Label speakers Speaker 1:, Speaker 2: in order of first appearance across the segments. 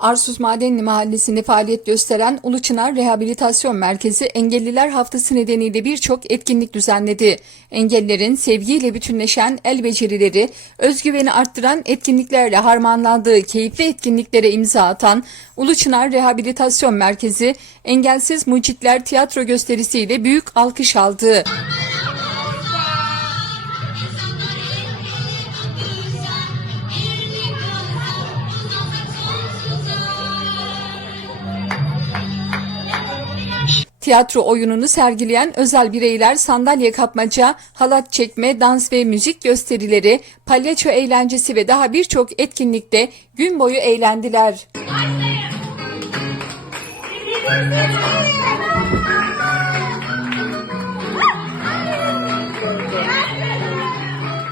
Speaker 1: Arsuz Madenli Mahallesi'nde faaliyet gösteren Uluçınar Rehabilitasyon Merkezi Engelliler Haftası nedeniyle birçok etkinlik düzenledi. Engellilerin sevgiyle bütünleşen el becerileri, özgüveni arttıran etkinliklerle harmanlandığı keyifli etkinliklere imza atan Uluçınar Rehabilitasyon Merkezi Engelsiz Mucitler tiyatro gösterisiyle büyük alkış aldı. Tiyatro oyununu sergileyen özel bireyler sandalye kapmaca, halat çekme, dans ve müzik gösterileri, palyaço eğlencesi ve daha birçok etkinlikte gün boyu eğlendiler.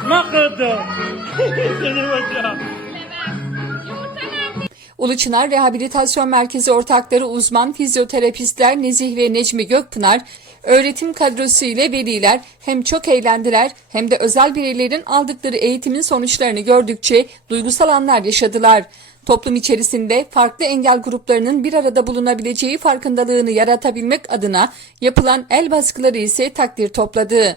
Speaker 2: Ne kadar? Seni hocam.
Speaker 1: Uluçınar Rehabilitasyon Merkezi ortakları uzman fizyoterapistler Nezih ve Necmi Gökpınar, öğretim kadrosu ile veliler hem çok eğlendiler hem de özel bireylerin aldıkları eğitimin sonuçlarını gördükçe duygusal anlar yaşadılar. Toplum içerisinde farklı engel gruplarının bir arada bulunabileceği farkındalığını yaratabilmek adına yapılan el baskıları ise takdir topladı.